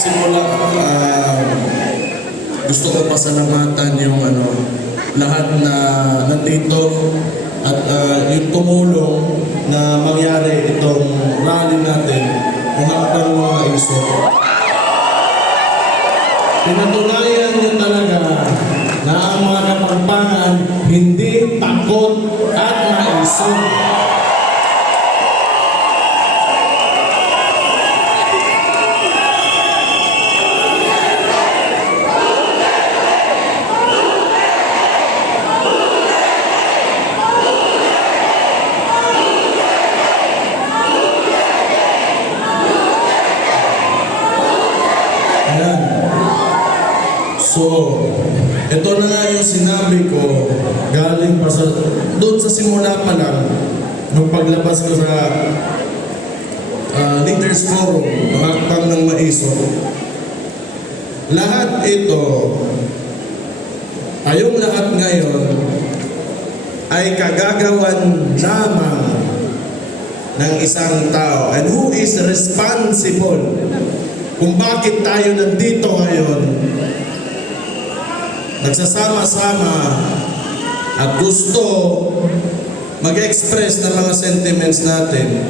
magsimula, gusto ko pasalamatan yung lahat na nandito at yung tumulong na mangyari itong rally natin kung hakbang mga iso. Pinatunayan niyo talaga na ang mga Kapampangan hindi takot at maiso. So, ito na nga yung sinabi ko galing pa doon sa simula pa lang nung paglabas ko sa Leaders Forum ng Hakbang ng Maiso. Lahat ito, tayong lahat ngayon ay kagagawan lamang ng isang tao. And who is responsible kung bakit tayo nandito ngayon nagsasama-sama at gusto mag-express ng mga sentiments natin.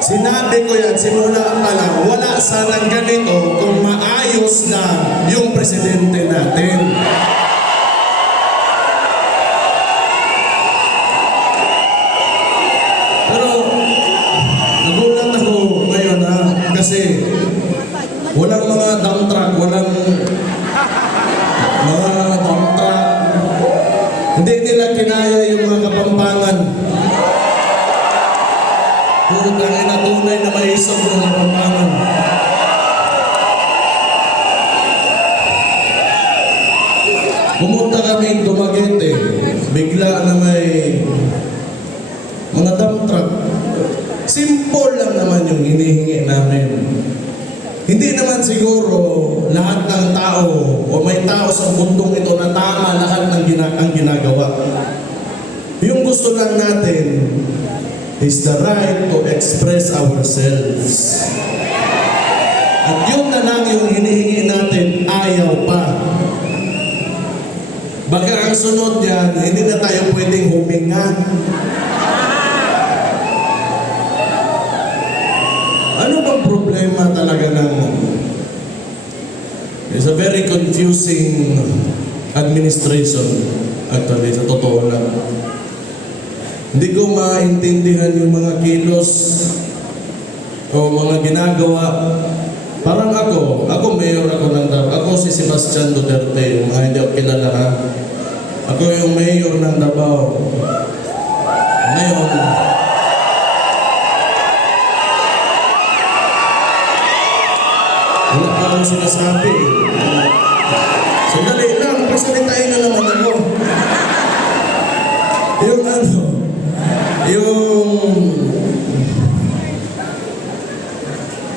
Sinabi ko yan, simula pa lang, wala sanang ganito kung maayos na yung presidente natin. Pero, nagulat ako ngayon kasi walang mga dump truck, walang mga dump truck. Hindi nila kinaya yung mga Kapampangan. Puro kang inatunay na maisog ng Kapampangan. Pumunta kami Dumaguete, bigla na may mga dump truck. Simple lang naman yung hinihingi namin. Hindi naman siguro lahat ng tao o may tao sa mundong ito na tama lahat ng ang ginagawa. Yung gusto lang natin is the right to express ourselves. At yun na lang yung hinihingi natin, ayaw pa. Baka ang sunod yan, hindi na tayo pwedeng huminga. Ano bang problema talaga ng... It's a very confusing administration, actually, sa totoo lang. Hindi ko maintindihan yung mga kilos o mga ginagawa. Parang ako mayor ako ng Davao. Ako si Sebastian Duterte, yung mga hindi ako kilala ha. Ako yung mayor ng Davao. Ngayon, wala pa akong sinasabi. Sandali lang, pagsalitain na naman ako.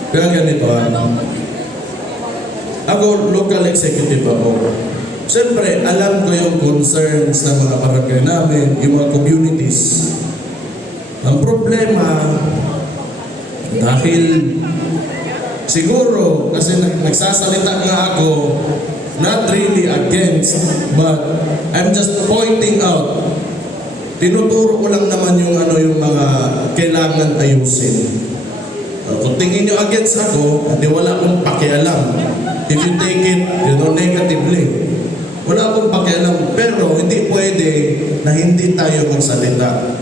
Kaya ganito ako, local executive ako. Siyempre, alam ko yung concerns ng mga barangay namin, yung mga communities. Ang problema, dahil siguro, kasi nagsasalita nga ako, not really against, but I'm just pointing out, tinuturo ko lang naman yung yung mga kailangan ayusin. Kung tingin nyo against ako, hindi wala akong pakialam. If you take it, negatively. Wala akong pakialam. Pero hindi pwede na hindi tayo magsalita.